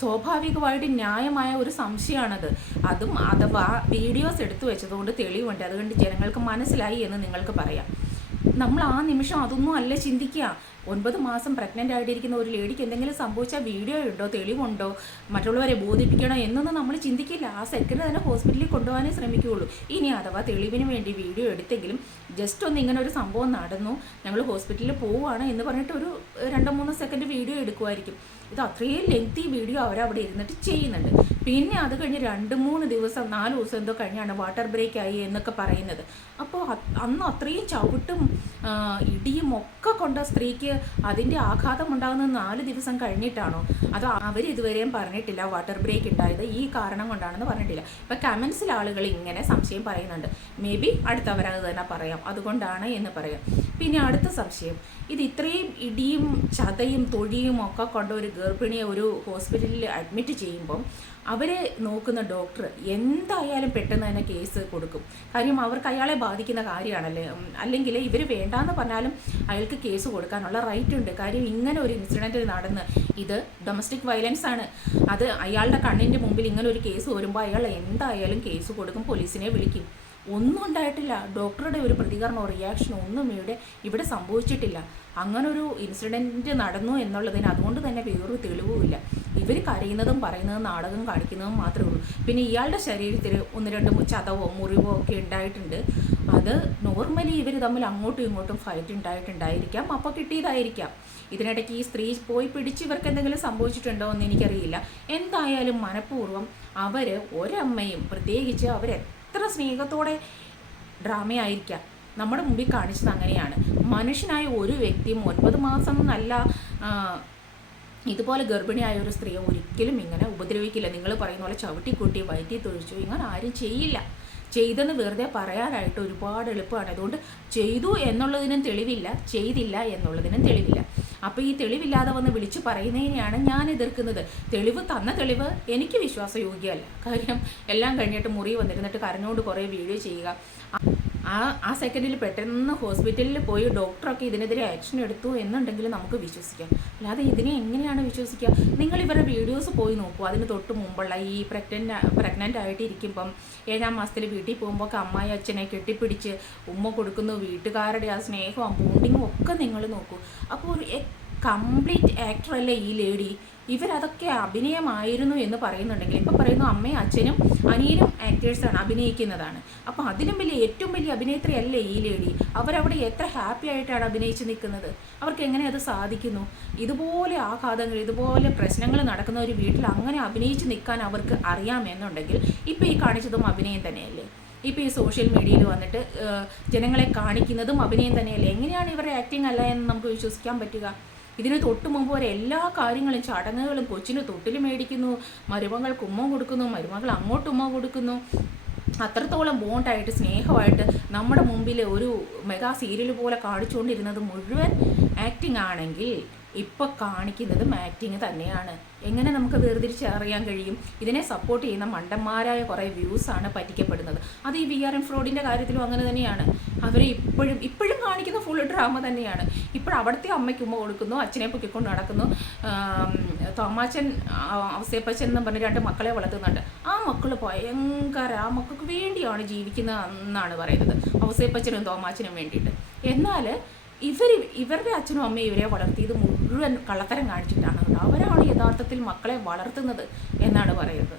സ്വാഭാവികമായിട്ട് ന്യായമായ ഒരു സംശയമാണത്. അതും അഥവാ വീഡിയോസ് എടുത്തു വെച്ചതുകൊണ്ട് തെളിവുണ്ട്. അതുകൊണ്ട് ജനങ്ങൾക്ക് മനസ്സിലായി എന്ന് നിങ്ങൾക്ക് പറയാം. നമ്മൾ ആ നിമിഷം അതൊന്നും അല്ല ചിന്തിക്കുക. ഒൻപത് മാസം പ്രഗ്നന്റ് ആയിട്ടിരിക്കുന്ന ഒരു ലേഡിക്ക് എന്തെങ്കിലും സംഭവിച്ച വീഡിയോ ഉണ്ടോ തെളിവുണ്ടോ? മറ്റുള്ളവരെ ബോധിപ്പിക്കണോ എന്നൊന്നും നമ്മൾ ചിന്തിക്കില്ല. ആ സെക്കൻഡ് തന്നെ ഹോസ്പിറ്റലിൽ കൊണ്ടുപോകാനേ ശ്രമിക്കുകയുള്ളൂ. ഇനി അഥവാ തെളിവിന് വേണ്ടി വീഡിയോ എടുത്തെങ്കിലും ജസ്റ്റ് ഒന്ന് ഇങ്ങനെ ഒരു സംഭവം നടന്നു ഞങ്ങൾ ഹോസ്പിറ്റലിൽ പോവുകയാണ് എന്ന് പറഞ്ഞിട്ട് ഒരു രണ്ടോ മൂന്നോ സെക്കൻഡ് വീഡിയോ എടുക്കുമായിരിക്കും ഇത് അത്രയും ലെങ്തി വീഡിയോ അവരവിടെ ഇരുന്നിട്ട് ചെയ്യുന്നുണ്ട്. പിന്നെ അത് കഴിഞ്ഞ് രണ്ട് മൂന്ന് ദിവസം നാല് ദിവസം എന്തോ കഴിഞ്ഞാണ് വാട്ടർ ബ്രേക്ക് ആയി എന്നൊക്കെ പറയുന്നത്. അപ്പോൾ അന്ന് അത്രയും ചവിട്ടും ഇടിയും ഒക്കെ കൊണ്ട സ്ത്രീക്ക് അതിന്റെ ആഘാതം ഉണ്ടാകുന്നത് നാല് ദിവസം കഴിഞ്ഞിട്ടാണോ? അത് അവർ ഇതുവരെയും പറഞ്ഞിട്ടില്ല വാട്ടർ ബ്രേക്ക് ഉണ്ടായത് ഈ കാരണം കൊണ്ടാണെന്ന് പറഞ്ഞിട്ടില്ല. ഇപ്പം കമൻസിൽ ആളുകൾ ഇങ്ങനെ സംശയം പറയുന്നുണ്ട്. മേ ബി അടുത്തവരത് തന്നെ പറയാം. അതുകൊണ്ടാണ് എന്ന് പറയാം. പിന്നെ അടുത്ത സംശയം. ഇത് ഇത്രയും ഇടിയും ചതയും തൊഴിയും ഒക്കെ കൊണ്ട് ഒരു ഗർഭിണിയെ ഒരു ഹോസ്പിറ്റലിൽ അഡ്മിറ്റ് ചെയ്യുമ്പം അവരെ നോക്കുന്ന ഡോക്ടർ എന്തായാലും പെട്ടെന്ന് തന്നെ കേസ് കൊടുക്കും. കാര്യം അവർക്ക് അയാളെ ബാധിക്കുന്ന കാര്യമാണല്ലേ? അല്ലെങ്കിൽ ഇവർ വേണ്ടാന്ന് പറഞ്ഞാലും അയാൾക്ക് കേസ് കൊടുക്കാനുള്ള റൈറ്റ് ഉണ്ട്. കാര്യം ഇങ്ങനെ ഒരു ഇൻസിഡന്റ് നടന്ന് ഇത് ഡൊമസ്റ്റിക് വയലൻസ് ആണ്. അത് അയാളുടെ കണ്ണിന്റെ മുമ്പിൽ ഇങ്ങനെ ഒരു കേസ് വരുമ്പോൾ അയാൾ എന്തായാലും കേസ് കൊടുക്കും. പോലീസിനെ വിളിക്കും. ഒന്നും ഉണ്ടായിട്ടില്ല. ഡോക്ടറുടെ ഒരു പ്രതികരണമോ റിയാക്ഷനോ ഒന്നും ഇവിടെ ഇവിടെ സംഭവിച്ചിട്ടില്ല. അങ്ങനൊരു ഇൻസിഡന്റ് നടന്നു എന്നുള്ളതിന് അതുകൊണ്ട് തന്നെ വേറൊരു തെളിവുമില്ല. ഇവർ കരയുന്നതും പറയുന്നതും നാടകം കാണിക്കുന്നതും മാത്രമേ ഉള്ളൂ. പിന്നെ ഇയാളുടെ ശരീരത്തിൽ ഒന്ന് രണ്ട് ചതവോ മുറിവോ ഒക്കെ ഉണ്ടായിട്ടുണ്ട്. അത് നോർമലി ഇവർ തമ്മിൽ അങ്ങോട്ടും ഇങ്ങോട്ടും ഫൈറ്റ് ഉണ്ടായിട്ടുണ്ടായിരിക്കാം. അപ്പോൾ കിട്ടിയതായിരിക്കാം. ഇതിനിടയ്ക്ക് ഈ സ്ത്രീ പോയി പിടിച്ച് ഇവർക്ക് എന്തെങ്കിലും സംഭവിച്ചിട്ടുണ്ടോ എന്ന് എനിക്കറിയില്ല. എന്തായാലും മനഃപൂർവം അവർ ഒരമ്മയും പ്രത്യേകിച്ച് അവർ എത്ര സ്നേഹത്തോടെ ഡ്രാമയായിരിക്കാം. നമ്മുടെ മുമ്പിൽ കാണിച്ചത് അങ്ങനെയാണ്. മനുഷ്യനായ ഒരു വ്യക്തിയും ഒൻപത് മാസം നല്ല ഇതുപോലെ ഗർഭിണിയായ ഒരു സ്ത്രീയെ ഒരിക്കലും ഇങ്ങനെ ഉപദ്രവിക്കില്ല. നിങ്ങൾ പറയുന്ന പോലെ ചവിട്ടിക്കൂട്ടി വയറ്റി തൊഴിച്ചു ഇങ്ങനെ ആരും ചെയ്യില്ല. ചെയ്തെന്ന് വെറുതെ പറയാനായിട്ട് ഒരുപാട് എളുപ്പമാണ്. അതുകൊണ്ട് ചെയ്തു എന്നുള്ളതിനും തെളിവില്ല ചെയ്തില്ല എന്നുള്ളതിനും തെളിവില്ല. അപ്പോൾ ഈ തെളിവില്ലാതെ വന്ന് വിളിച്ചു പറയുന്നതിനെയാണ് ഞാൻ എതിർക്കുന്നത്. തെളിവ് തന്ന തെളിവ് എനിക്ക് വിശ്വാസയോഗ്യമല്ല കാര്യം എല്ലാം കഴിഞ്ഞിട്ട് മുറി വന്നിരുന്നിട്ട് കരഞ്ഞുകൊണ്ട് കുറേ വീഡിയോ ചെയ്യുക. ആ ആ സെക്കൻഡിൽ പെട്ടെന്ന് ഹോസ്പിറ്റലിൽ പോയി ഡോക്ടറൊക്കെ ഇതിനെതിരെ ആക്ഷൻ എടുത്തു എന്നുണ്ടെങ്കിൽ നമുക്ക് വിശ്വസിക്കാം. അല്ലാതെ ഇതിനെ എങ്ങനെയാണ് വിശ്വസിക്കുക? നിങ്ങൾ ഇവരുടെ വീഡിയോസ് പോയി നോക്കൂ. അതിന് തൊട്ട് മുമ്പുള്ള ഈ പ്രഗ്നന്റ് പ്രഗ്നന്റ് ആയിട്ട് ഇരിക്കുമ്പം ഏഴാം മാസത്തിൽ വീട്ടിൽ പോകുമ്പോൾ അമ്മായി അച്ഛനെ കെട്ടിപ്പിടിച്ച് ഉമ്മ കൊടുക്കുന്നു. വീട്ടുകാരുടെ ആ സ്നേഹവും ബോണ്ടിങ്ങും ഒക്കെ നിങ്ങൾ നോക്കൂ. അപ്പോൾ ഒരു കംപ്ലീറ്റ് ആക്ടറല്ലേ ഈ ലേഡി ഇവരതൊക്കെ അഭിനയമായിരുന്നു എന്ന് പറയുന്നുണ്ടെങ്കിൽ ഇപ്പം പറയുന്നു അമ്മയും അച്ഛനും അനിയനും ആക്ടേഴ്സാണ് അഭിനയിക്കുന്നതാണ്. അപ്പോൾ അതിലും വലിയ ഏറ്റവും വലിയ അഭിനേത്രി അല്ലേ ഈ ലേഡി അവരവിടെ എത്ര ഹാപ്പി ആയിട്ടാണ് അഭിനയിച്ച് നിൽക്കുന്നത്? അവർക്ക് എങ്ങനെ അത് സാധിക്കുന്നു? ഇതുപോലെ ആഘാതങ്ങൾ ഇതുപോലെ പ്രശ്നങ്ങൾ നടക്കുന്ന ഒരു വീട്ടിൽ അങ്ങനെ അഭിനയിച്ച് നിൽക്കാൻ അവർക്ക് അറിയാമെന്നുണ്ടെങ്കിൽ ഇപ്പോൾ ഈ കാണിച്ചതും അഭിനയം തന്നെയല്ലേ? ഇപ്പോൾ ഈ സോഷ്യൽ മീഡിയയിൽ വന്നിട്ട് ജനങ്ങളെ കാണിക്കുന്നതും അഭിനയം തന്നെയല്ലേ? എങ്ങനെയാണ് ഇവരുടെ ആക്ടിങ് അല്ല എന്ന് നമുക്ക് വിശ്വസിക്കാൻ പറ്റുക? ഇതിന് തൊട്ട് മുമ്പ് വരെ എല്ലാ കാര്യങ്ങളും ചടങ്ങുകളും കൊച്ചിന് തൊട്ടിൽ മേടിക്കുന്നു മരുമകൾക്ക് ഉമ്മ കൊടുക്കുന്നു മരുമകൾ അങ്ങോട്ട് ഉമ്മ കൊടുക്കുന്നു. അത്രത്തോളം ബോണ്ടായിട്ട് സ്നേഹമായിട്ട് നമ്മുടെ മുമ്പിൽ ഒരു മെഗാ സീരിയൽ പോലെ കാണിച്ചുകൊണ്ടിരുന്നത് മുഴുവൻ ആക്ടിംഗ് ആണെങ്കിൽ ഇപ്പോൾ കാണിക്കുന്നത് മാറ്റിങ് തന്നെയാണ്. എങ്ങനെ നമുക്ക് വേർതിരിച്ച് അറിയാൻ കഴിയും? ഇതിനെ സപ്പോർട്ട് ചെയ്യുന്ന മണ്ടന്മാരായ കുറേ ആണ് പറ്റിക്കപ്പെടുന്നത്. അത് ഈ വി ആർ എം ഫ്രോഡിന്റെ കാര്യത്തിലും അങ്ങനെ തന്നെയാണ്. അവർ ഇപ്പോഴും ഇപ്പോഴും കാണിക്കുന്ന ഫുൾ ഡ്രാമ തന്നെയാണ്. ഇപ്പോൾ അവിടുത്തെ അമ്മയ്ക്ക് ഉമ്മ കൊടുക്കുന്നു അച്ഛനെ പൊക്കിക്കൊണ്ട് നടക്കുന്നു. തോമാച്ചൻ അവസേപ്പച്ചൻ എന്ന് പറഞ്ഞ രണ്ട് മക്കളെ വളർത്തുന്നുണ്ട്. ആ മക്കൾ ഭയങ്കര ആ മക്കൾക്ക് വേണ്ടിയാണ് ജീവിക്കുന്നത് എന്നാണ് പറയുന്നത്. അവസേപ്പച്ചനും തോമാച്ചനും വേണ്ടിയിട്ട്. എന്നാൽ ഇവർ ഇവരുടെ അച്ഛനും അമ്മയും ഇവരെ വളർത്തിയത് മുഴുവൻ കള്ളത്തരം കാണിച്ചിട്ടാണ് കേട്ടോ. അവരാണ് യഥാർത്ഥത്തിൽ മക്കളെ വളർത്തുന്നത് എന്നാണ് പറയുന്നത്.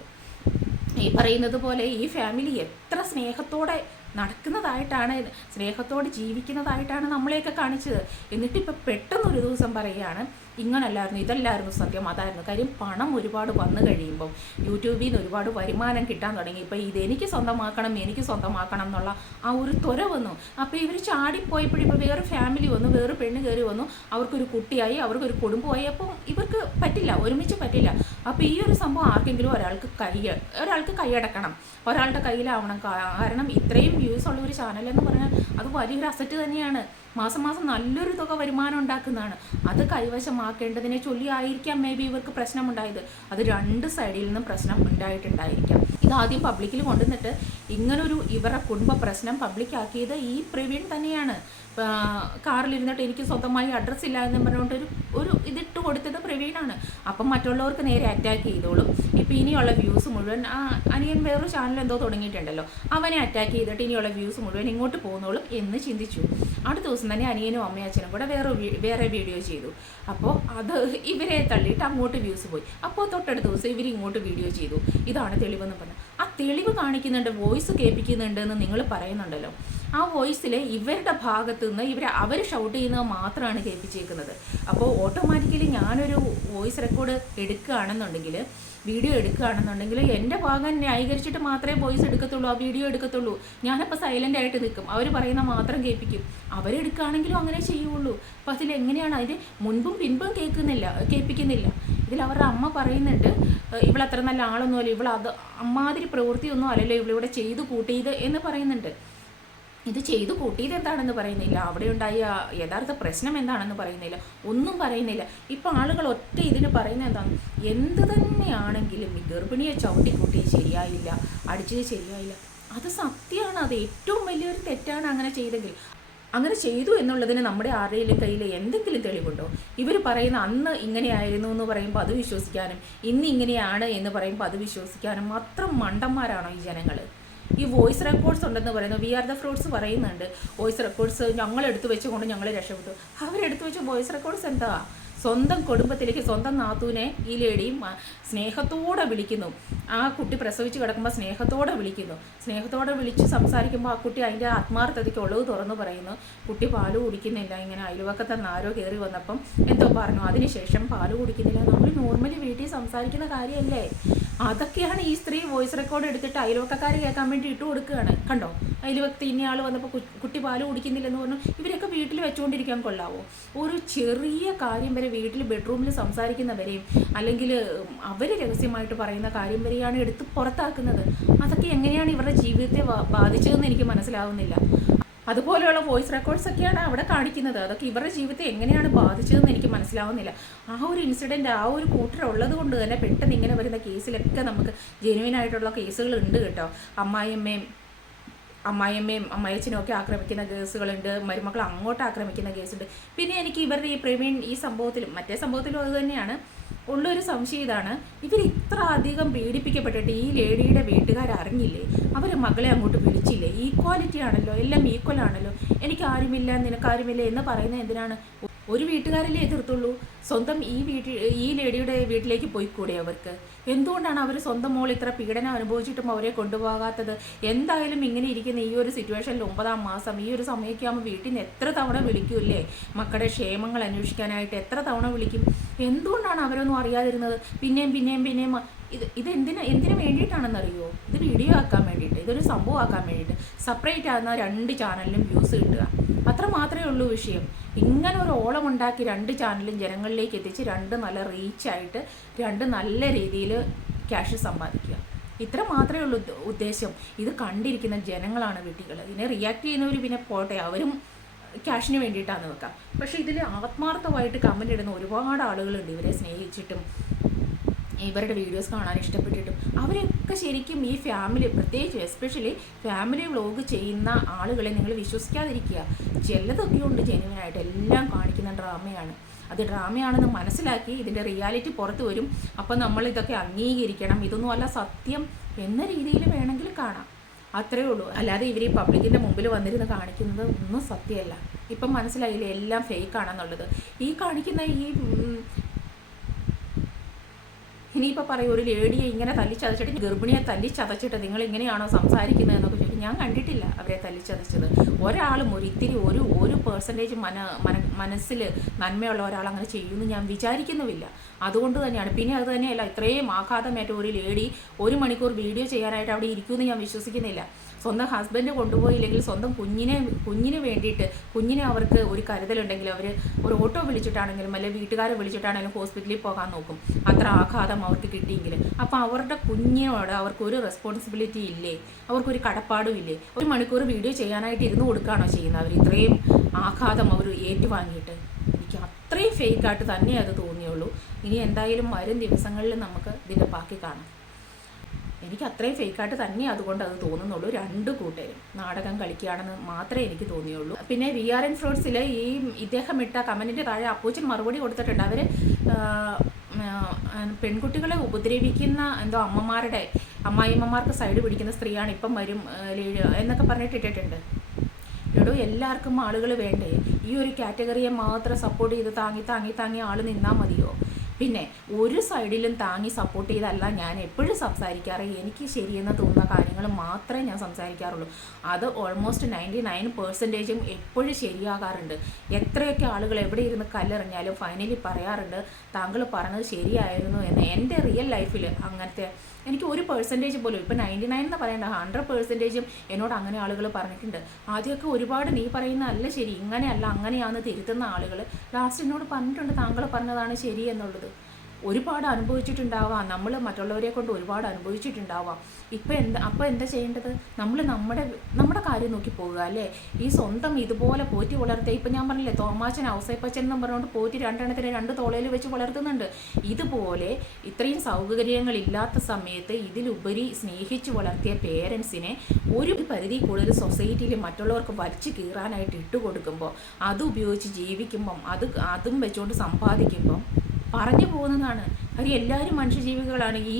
ഈ പറയുന്നത് പോലെ ഈ ഫാമിലി എത്ര സ്നേഹത്തോടെ നടക്കുന്നതായിട്ടാണ് സ്നേഹത്തോട് ജീവിക്കുന്നതായിട്ടാണ് നമ്മളെയൊക്കെ കാണിച്ചത്. എന്നിട്ട് ഇപ്പം പെട്ടെന്നൊരു ദിവസം പറയുകയാണ് ഇങ്ങനല്ലായിരുന്നു ഇതല്ലായിരുന്നു സത്യം അതായിരുന്നു. കാര്യം പണം ഒരുപാട് വന്നു കഴിയുമ്പോൾ യൂട്യൂബിൽ നിന്ന് ഒരുപാട് വരുമാനം കിട്ടാൻ തുടങ്ങി. ഇപ്പോൾ ഇതെനിക്ക് സ്വന്തമാക്കണം എനിക്ക് സ്വന്തമാക്കണം എന്നുള്ള ആ ഒരു ത്വര വന്നു. അപ്പോൾ ഇവർ ചാടിപ്പോയപ്പോഴിപ്പോൾ വേറെ ഫാമിലി വന്നു വേറെ പെണ്ണ് കയറി വന്നു. അവർക്കൊരു കുട്ടിയായി അവർക്കൊരു കുടുംബമായി. അപ്പം ഇവർക്ക് പറ്റില്ല ഒരുമിച്ച് പറ്റില്ല. അപ്പോൾ ഈ ഒരു സംഭവം ആർക്കെങ്കിലും ഒരാൾക്ക് കൈ ഒരാൾക്ക് കൈയടക്കണം. ഒരാളുടെ കയ്യിലാവണം. കാരണം ഇത്രയും വ്യൂസ് ഉള്ള ഒരു ചാനൽ എന്ന് പറഞ്ഞാൽ അത് വലിയൊരു അസറ്റ് തന്നെയാണ്. മാസം മാസം നല്ലൊരു തുക വരുമാനം ഉണ്ടാക്കുന്നതാണ്. അത് കൈവശമാക്കേണ്ടതിനെ ചൊല്ലി ആയിരിക്കാം മേ ബി ഇവർക്ക് പ്രശ്നമുണ്ടായത്. അത് രണ്ട് സൈഡിൽ നിന്നും പ്രശ്നം ഉണ്ടായിട്ടുണ്ടായിരിക്കാം. ഇത് ആദ്യം പബ്ലിക്കിൽ കൊണ്ടുവന്നിട്ട് ഇങ്ങനൊരു ഇവരുടെ കുടുംബ പ്രശ്നം പബ്ലിക്കാക്കിയത് ഈ പ്രവീൺ തന്നെയാണ്. കാറിലിരുന്നിട്ട് എനിക്ക് സ്വന്തമായി അഡ്രസ്സ് ഇല്ല എന്ന് പറഞ്ഞുകൊണ്ട് ഒരു ഒരു ഇതിട്ട് കൊടുത്തത് പ്രവീണാണ്. അപ്പം മറ്റുള്ളവർക്ക് നേരെ അറ്റാക്ക് ചെയ്തോളും. ഇപ്പം ഇനിയുള്ള വ്യൂസ് മുഴുവൻ ആ അനിയൻ വേറൊരു ചാനൽ എന്തോ തുടങ്ങിയിട്ടുണ്ടല്ലോ അവനെ അറ്റാക്ക് ചെയ്തിട്ട് ഇനിയുള്ള വ്യൂസ് മുഴുവൻ ഇങ്ങോട്ട് പോകുന്നോളും എന്ന് ചിന്തിച്ചു. അടുത്ത ദിവസം തന്നെ അനിയനും അമ്മയും അച്ഛനും കൂടെ വേറെ വേറെ വീഡിയോ ചെയ്തു. അപ്പോൾ അത് ഇവരെ തള്ളിയിട്ട് അങ്ങോട്ട് വ്യൂസ് പോയി. അപ്പോൾ തൊട്ടടുത്ത ദിവസം ഇവർ ഇങ്ങോട്ട് വീഡിയോ ചെയ്തു. ഇതാണ് തെളിവെന്ന് പറഞ്ഞു. ആ തെളിവ് കാണിക്കുന്നുണ്ട് വോയിസ് കേൾപ്പിക്കുന്നുണ്ട് എന്ന് നിങ്ങൾ പറയുന്നുണ്ടല്ലോ. ആ വോയിസിൽ ഇവരുടെ ഭാഗത്തു നിന്ന് ഇവർ അവർ ഷൗട്ട് ചെയ്യുന്നത് മാത്രമാണ് കേൾപ്പിച്ചേക്കുന്നത്. അപ്പോൾ ഓട്ടോമാറ്റിക്കലി ഞാനൊരു വോയിസ് റെക്കോർഡ് എടുക്കുകയാണെന്നുണ്ടെങ്കിൽ വീഡിയോ എടുക്കുകയാണെന്നുണ്ടെങ്കിൽ എന്റെ ഭാഗം ന്യായീകരിച്ചിട്ട് മാത്രമേ വോയിസ് എടുക്കത്തുള്ളൂ ആ വീഡിയോ എടുക്കത്തുള്ളൂ. ഞാനപ്പോൾ സൈലന്റ് ആയിട്ട് നിൽക്കും. അവർ പറയുന്ന മാത്രം കേൾപ്പിക്കും. അവരെടുക്കുകയാണെങ്കിലും അങ്ങനെ ചെയ്യുള്ളൂ. അപ്പോൾ അതിൽ എങ്ങനെയാണ്? അതിന് മുൻപും പിൻപും കേൾക്കുന്നില്ല കേൾപ്പിക്കുന്നില്ല. ഇതിൽ അവരുടെ അമ്മ പറയുന്നുണ്ട് ഇവളത്ര നല്ല ആളൊന്നുമല്ല. ഇവൾ അത് അമ്മാതിരി പ്രവൃത്തിയൊന്നും അല്ലല്ലോ. ഇവളിവിടെ ചെയ്തു കൂട്ടിയത് എന്ന് പറയുന്നുണ്ട്. ഇത് ചെയ്തു കൂട്ടിയത് എന്താണെന്ന് പറയുന്നില്ല. അവിടെ ഉണ്ടായ യഥാർത്ഥ പ്രശ്നം എന്താണെന്ന് പറയുന്നില്ല. ഒന്നും പറയുന്നില്ല. ഇപ്പം ആളുകൾ ഒറ്റ ഇതിന് പറയുന്നത് എന്താണ്? എന്ത് തന്നെയാണെങ്കിലും ഈ ഗർഭിണിയെ ചവിട്ടിക്കൂട്ടി ശരിയായില്ല അടിച്ചത് ശരിയായില്ല. അത് സത്യമാണ്. അത് ഏറ്റവും വലിയൊരു തെറ്റാണ് അങ്ങനെ ചെയ്തെങ്കിൽ. അങ്ങനെ ചെയ്തു എന്നുള്ളതിന് നമ്മുടെ ആരുടെയും കയ്യിൽ എന്തെങ്കിലും തെളിവുണ്ടോ? ഇവർ പറയുന്ന അന്ന് ഇങ്ങനെയായിരുന്നു എന്ന് പറയുമ്പോൾ അത് വിശ്വസിക്കാനും ഇന്ന് ഇങ്ങനെയാണ് എന്ന് പറയുമ്പോൾ അത് വിശ്വസിക്കാനും മാത്രം മണ്ടന്മാരാണോ ഈ ജനങ്ങൾ ഈ വോയിസ് റെക്കോർഡ്സ് ഉണ്ടെന്ന് പറയുന്നു. വി ആർ ദ ഫ്രൂട്ട്സ് പറയുന്നുണ്ട്. വോയിസ് റെക്കോർഡ്സ് ഞങ്ങൾ എടുത്തു വെച്ചുകൊണ്ട് ഞങ്ങൾ രക്ഷപ്പെട്ടു. അവരെടുത്തു വെച്ച വോയിസ് റെക്കോർഡ്സ് എന്താ? സ്വന്തം കുടുംബത്തിലേക്ക് സ്വന്തം നാത്തൂനെ ഈ ലേഡിയും സ്നേഹത്തോടെ വിളിക്കുന്നു. ആ കുട്ടി പ്രസവിച്ച് കിടക്കുമ്പോൾ സ്നേഹത്തോടെ വിളിക്കുന്നു. സ്നേഹത്തോടെ വിളിച്ച് സംസാരിക്കുമ്പോൾ ആ കുട്ടി അതിന്റെ ആത്മാർത്ഥതയ്ക്ക് ഉള്ളത് തുറന്നു പറയുന്നു. കുട്ടി പാൽ കുടിക്കുന്നില്ല. ഇങ്ങനെ അയൽവക്കത്തെ നാരോ കയറി വന്നപ്പം എന്തോ പറഞ്ഞു. അതിനുശേഷം പാൽ കുടിക്കുന്നില്ല. നമ്മൾ നോർമലി വീട്ടിൽ സംസാരിക്കുന്ന കാര്യമല്ലേ? അതൊക്കെയാണ് ഈ സ്ത്രീ വോയിസ് റെക്കോർഡ് എടുത്തിട്ട് അയൽവക്കക്കാർ കേൾക്കാൻ വേണ്ടി ഇട്ട് കൊടുക്കുകയാണ്. കണ്ടോ? അയൽവക്കത്ത് ഇനി ആൾ വന്നപ്പോൾ കുട്ടി പാൽ കുടിക്കുന്നില്ലെന്ന് പറഞ്ഞു. ഇവരൊക്കെ വീട്ടിൽ വെച്ചുകൊണ്ടിരിക്കാൻ കൊള്ളാവോ? ഒരു ചെറിയ കാര്യം വരെ വീട്ടിൽ ബെഡ്റൂമിൽ സംസാരിക്കുന്നവരെയും അല്ലെങ്കിൽ അവർ രഹസ്യമായിട്ട് പറയുന്ന കാര്യം വരെയാണ് എടുത്ത് പുറത്താക്കുന്നത്. അതൊക്കെ എങ്ങനെയാണ് ഇവരുടെ ജീവിതത്തെ ബാധിച്ചതെന്ന് എനിക്ക് മനസ്സിലാവുന്നില്ല. അതുപോലെയുള്ള വോയിസ് റെക്കോർഡ്സ് ഒക്കെയാണ് അവിടെ കാണിക്കുന്നത്. അതൊക്കെ ഇവരുടെ ജീവിതത്തെ എങ്ങനെയാണ് ബാധിച്ചതെന്ന് എനിക്ക് മനസ്സിലാവുന്നില്ല. ആ ഒരു ഇൻസിഡന്റ് ആ ഒരു കൂട്ടർ ഉള്ളത് കൊണ്ട് തന്നെ പെട്ടെന്ന് ഇങ്ങനെ വരുന്ന കേസിലൊക്കെ നമുക്ക് ജെനുവിൻ ആയിട്ടുള്ള കേസുകൾ ഉണ്ട് കേട്ടോ. അമ്മായിയമ്മയും അമ്മായിയമ്മയും അമ്മായച്ചനും ഒക്കെ ആക്രമിക്കുന്ന കേസുകളുണ്ട്. മരുമക്കൾ അങ്ങോട്ട് ആക്രമിക്കുന്ന കേസുണ്ട്. പിന്നെ എനിക്ക് ഇവരുടെ ഈ പ്രവീൺ ഈ സംഭവത്തിലും മറ്റേ സംഭവത്തിലും അത് തന്നെയാണ്. ഉള്ളൊരു സംശയം ഇതാണ്. ഇവർ ഇത്ര അധികം പീഡിപ്പിക്കപ്പെട്ടിട്ട് ഈ ലേഡിയുടെ വീട്ടുകാർ അറിഞ്ഞില്ലേ? അവർ മകളെ അങ്ങോട്ട് വിളിച്ചില്ലേ? ഈക്വാലിറ്റി ആണല്ലോ എല്ലാം ഈക്വൽ ആണല്ലോ. എനിക്ക് ആരുമില്ല നിനക്കാരുമില്ല എന്ന് പറയുന്ന എന്തിനാണ്? ഒരു വീട്ടുകാരല്ലേ എതിർത്തുള്ളൂ? സ്വന്തം ഈ വീട്ടിൽ ഈ ലേഡിയുടെ വീട്ടിലേക്ക് പോയിക്കൂടെ അവർക്ക്? എന്തുകൊണ്ടാണ് അവർ സ്വന്തം മോൾ ഇത്ര പീഡനം അനുഭവിച്ചിട്ടും അവരെ കൊണ്ടുപോകാത്തത്? എന്തായാലും ഇങ്ങനെ ഇരിക്കുന്ന ഈ ഒരു സിറ്റുവേഷനിൽ ഒമ്പതാം മാസം ഈ ഒരു സമയമൊക്കെ ആകുമ്പോൾ വീട്ടിൽ നിന്ന് എത്ര തവണ വിളിക്കൂല്ലേ? മക്കളുടെ ക്ഷേമങ്ങൾ അന്വേഷിക്കാനായിട്ട് എത്ര തവണ വിളിക്കും? എന്തുകൊണ്ടാണ് അവരൊന്നും അറിയാതിരുന്നത്? പിന്നെയും പിന്നെയും പിന്നെയും ഇത് ഇത് എന്തിന് എന്തിനു വേണ്ടിയിട്ടാണെന്നറിയോ? ഇത് വീഡിയോ ആക്കാൻ വേണ്ടിയിട്ട് ഇതൊരു സംഭവം ആക്കാൻ വേണ്ടിയിട്ട് സെപ്പറേറ്റ് ആകുന്ന രണ്ട് ചാനലിലും വ്യൂസ് കിട്ടുക. അത്ര മാത്രമേ ഉള്ളൂ വിഷയം. ഇങ്ങനെ ഒരു ഓളം ഉണ്ടാക്കി രണ്ട് ചാനലും ജനങ്ങളിലേക്ക് എത്തിച്ച് രണ്ട് നല്ല റീച്ചായിട്ട് രണ്ട് നല്ല രീതിയിൽ ക്യാഷ് സമ്പാദിക്കുക. ഇത്ര മാത്രമേ ഉള്ളൂ ഉദ്ദേശം. ഇത് കണ്ടിരിക്കുന്ന ജനങ്ങളാണ് വീട്ടികൾ ഇതിനെ റിയാക്ട് ചെയ്യുന്നവർ പിന്നെ പോട്ടെ അവരും ക്യാഷിന് വേണ്ടിയിട്ടാണ് വെക്കാം. പക്ഷേ ഇതിൽ ആത്മാർത്ഥമായിട്ട് കമന്റ് ഇടുന്ന ഒരുപാട് ആളുകളുണ്ട്. ഇവരെ സ്നേഹിച്ചിട്ടും ഇവരുടെ വീഡിയോസ് കാണാൻ ഇഷ്ടപ്പെട്ടിട്ടും. അവരൊക്കെ ശരിക്കും ഈ ഫാമിലി പ്രത്യേകിച്ച് എസ്പെഷ്യലി ഫാമിലി വ്ളോഗ് ചെയ്യുന്ന ആളുകളെ നിങ്ങൾ വിശ്വസിക്കാതിരിക്കുക. ചിലതൊക്കെ ഉണ്ട് ജെന്യുവനായിട്ട് എല്ലാം കാണിക്കുന്ന ഡ്രാമയാണ്. അത് ഡ്രാമയാണെന്ന് മനസ്സിലാക്കി ഇതിന്റെ റിയാലിറ്റി പുറത്ത് വരും. അപ്പം നമ്മൾ ഇതൊക്കെ അംഗീകരിക്കണം. ഇതൊന്നും അല്ല സത്യം എന്ന രീതിയിൽ വേണമെങ്കിൽ കാണാം. അത്രയേ ഉള്ളൂ. അല്ലാതെ ഇവർ ഈ പബ്ലിക്കിന്റെ മുമ്പിൽ വന്നിരുന്ന് കാണിക്കുന്നത് ഒന്നും സത്യമല്ല. ഇപ്പം മനസ്സിലായില്ലേ? എല്ലാം ഫേക്ക് ആണെന്നുള്ളത്. ഈ കാണിക്കുന്ന ഈ ഇനിയിപ്പോൾ പറയും ഒരു ലേഡിയെ ഇങ്ങനെ തല്ലിച്ചതച്ചിട്ട് ഗർഭിണിയെ തല്ലിച്ചതച്ചിട്ട് നിങ്ങൾ ഇങ്ങനെയാണോ സംസാരിക്കുന്നത് എന്നൊക്കെ ചോദിക്കും ഞാൻ കണ്ടിട്ടില്ല അവരെ തല്ലിച്ചതച്ചത്. ഒരാളും ഒരു ഇത്തിരി ഒരു ഒരു പേഴ്സന്റേജ് മന മന മനസ്സിൽ നന്മയുള്ള ഒരാൾ അങ്ങനെ ചെയ്യുമെന്ന് ഞാൻ വിചാരിക്കുന്നുമില്ല. അതുകൊണ്ട് തന്നെയാണ്. പിന്നെ അത് തന്നെയല്ല ഇത്രയും ആഘാതമേറ്റ ഒരു ലേഡി ഒരു മണിക്കൂർ വീഡിയോ ചെയ്യാനായിട്ട് അവിടെ ഇരിക്കുമെന്ന് ഞാൻ വിശ്വസിക്കുന്നില്ല. സ്വന്തം ഹസ്ബൻഡ് കൊണ്ടുപോയില്ലെങ്കിൽ സ്വന്തം കുഞ്ഞിനെ കുഞ്ഞിന് വേണ്ടിയിട്ട് കുഞ്ഞിനെ അവർക്ക് ഒരു കരുതലുണ്ടെങ്കിൽ അവർ ഒരു ഓട്ടോ വിളിച്ചിട്ടാണെങ്കിലും അല്ലെങ്കിൽ വീട്ടുകാരെ വിളിച്ചിട്ടാണെങ്കിലും ഹോസ്പിറ്റലിൽ പോകാൻ നോക്കും. അത്ര ആഘാതം അവർക്ക് കിട്ടിയെങ്കിൽ. അപ്പോൾ അവരുടെ കുഞ്ഞിനോട് അവർക്ക് ഒരു റെസ്പോൺസിബിലിറ്റി ഇല്ലേ? അവർക്കൊരു കടപ്പാടും ഇല്ലേ? ഒരു മണിക്കൂർ വീഡിയോ ചെയ്യാനായിട്ട് ഇരുന്ന് കൊടുക്കുകയാണോ ചെയ്യുന്നത് അവർ ഇത്രയും ആഘാതം അവർ ഏറ്റുവാങ്ങിയിട്ട്. എനിക്ക് അത്രയും ഫേക്കായിട്ട് തന്നെ അത് തോന്നിയുള്ളൂ. ഇനി എന്തായാലും വരും ദിവസങ്ങളിൽ നമുക്ക് ഇതിന്റെ ബാക്കി കാണാം. എനിക്ക് അത്രയും ഫേക്കായിട്ട് തന്നെ അതുകൊണ്ട് അത് തോന്നുന്നുള്ളൂ. രണ്ട് കൂട്ടരും നാടകം കളിക്കുകയാണെന്ന് മാത്രമേ എനിക്ക് തോന്നിയുള്ളൂ. പിന്നെ വി ആർ എൻ ഫ്രൂട്ട്സിൽ ഈ ഇദ്ദേഹം ഇട്ട കമന്റിന്റെ താഴെ അപ്പൂച്ചൻ മറുപടി കൊടുത്തിട്ടുണ്ട്. അവർ പെൺകുട്ടികളെ ഉപദ്രവിക്കുന്ന എന്തോ അമ്മമാരുടെ അമ്മായിമ്മമാർക്ക് സൈഡ് പിടിക്കുന്ന സ്ത്രീയാണ് ഇപ്പം വരും എന്നൊക്കെ പറഞ്ഞിട്ട് ഇട്ടിട്ടുണ്ട്. എടോ എല്ലാവർക്കും ആളുകൾ വേണ്ടേ? ഈ ഒരു കാറ്റഗറിയെ മാത്രം സപ്പോർട്ട് ചെയ്ത് താങ്ങി താങ്ങി താങ്ങി ആൾ നിന്നാൽ മതിയോ? പിന്നെ ഒരു സൈഡിലും താങ്ങി സപ്പോർട്ട് ചെയ്തല്ല ഞാൻ എപ്പോഴും സംസാരിക്കാറ്. എനിക്ക് ശരിയെന്ന് തോന്നുന്ന കാര്യങ്ങൾ മാത്രമേ ഞാൻ സംസാരിക്കാറുള്ളൂ. അത് ഓൾമോസ്റ്റ് നയന്റി നയൻ പെർസെന്റേജും എപ്പോഴും ശരിയാകാറുണ്ട്. എത്രയൊക്കെ ആളുകൾ എവിടെ ഇരുന്ന് കല്ലെറിഞ്ഞാലും ഫൈനലി പറയാറുണ്ട് താങ്കൾ പറഞ്ഞത് ശരിയായിരുന്നു എന്ന്. എന്റെ റിയൽ ലൈഫിൽ അങ്ങനത്തെ എനിക്ക് ഒരു പെർസെന്റേജ് പോലും ഇപ്പം നയന്റി നയൻ എന്ന് പറയേണ്ട ഹൺഡ്രഡ് പെർസെന്റേജും എന്നോട് അങ്ങനെ ആളുകൾ പറഞ്ഞിട്ടുണ്ട്. ആദ്യമൊക്കെ ഒരുപാട് നീ പറയുന്ന അല്ല ശരി ഇങ്ങനെയല്ല അങ്ങനെയാണെന്ന് തിരുത്തുന്ന ആളുകൾ ലാസ്റ്റ് എന്നോട് പറഞ്ഞിട്ടുണ്ട് താങ്കൾ പറഞ്ഞതാണ് ശരി എന്നുള്ളത്. ഒരുപാട് അനുഭവിച്ചിട്ടുണ്ടാവാം. നമ്മൾ മറ്റുള്ളവരെ കൊണ്ട് ഒരുപാട് അനുഭവിച്ചിട്ടുണ്ടാവാം. ഇപ്പം എന്താ അപ്പോൾ എന്താ ചെയ്യേണ്ടത്? നമ്മൾ നമ്മുടെ നമ്മുടെ കാര്യം നോക്കി പോകുക അല്ലേ? ഈ സ്വന്തം ഇതുപോലെ പോറ്റി വളർത്തുക ഇപ്പം ഞാൻ പറഞ്ഞില്ലേ തോമാച്ചൻ ഔസേപ്പച്ചൻ എന്ന് പറഞ്ഞുകൊണ്ട് പോറ്റി രണ്ടെണ്ണത്തിന് രണ്ട് തോളയിൽ വെച്ച് വളർത്തുന്നുണ്ട്. ഇതുപോലെ ഇത്രയും സൗകര്യങ്ങളില്ലാത്ത സമയത്ത് ഇതിലുപരി സ്നേഹിച്ച് വളർത്തിയ പേരൻസിനെ ഒരു പരിധി കൂടുതൽ സൊസൈറ്റിയിൽ മറ്റുള്ളവർക്ക് വലിച്ചു കീറാനായിട്ട് ഇട്ട് കൊടുക്കുമ്പോൾ അത് ഉപയോഗിച്ച് ജീവിക്കുമ്പം അത് അതും വെച്ചുകൊണ്ട് സമ്പാദിക്കുമ്പം പറഞ്ഞു പോകുന്നതാണ്. കാര്യം എല്ലാവരും മനുഷ്യജീവികളാണ്. ഈ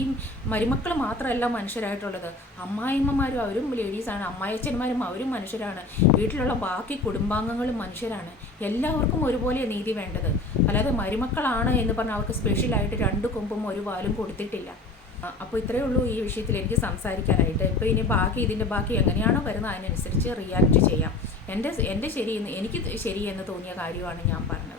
മരുമക്കൾ മാത്രമല്ല മനുഷ്യരായിട്ടുള്ളത്. അമ്മായിമ്മമാരും അവരും ലേഡീസാണ്. അമ്മായച്ചന്മാരും അവരും മനുഷ്യരാണ്. വീട്ടിലുള്ള ബാക്കി കുടുംബാംഗങ്ങളും മനുഷ്യരാണ്. എല്ലാവർക്കും ഒരുപോലെ നീതി വേണ്ടത്. അല്ലാതെ മരുമക്കളാണ് എന്ന് പറഞ്ഞാൽ അവർക്ക് സ്പെഷ്യലായിട്ട് രണ്ട് കൊമ്പും ഒരു വാലും കൊടുത്തിട്ടില്ല. അപ്പോൾ ഇത്രയേ ഉള്ളൂ ഈ വിഷയത്തിൽ എനിക്ക് സംസാരിക്കാനായിട്ട്. ഇപ്പോൾ ഇനി ബാക്കി ഇതിന്റെ ബാക്കി എങ്ങനെയാണോ വരുന്നത് അതിനനുസരിച്ച് റിയാക്ട് ചെയ്യാം. എന്റെ എന്റെ ശരി എനിക്ക് ശരിയെന്ന് തോന്നിയ കാര്യമാണ് ഞാൻ പറഞ്ഞത്.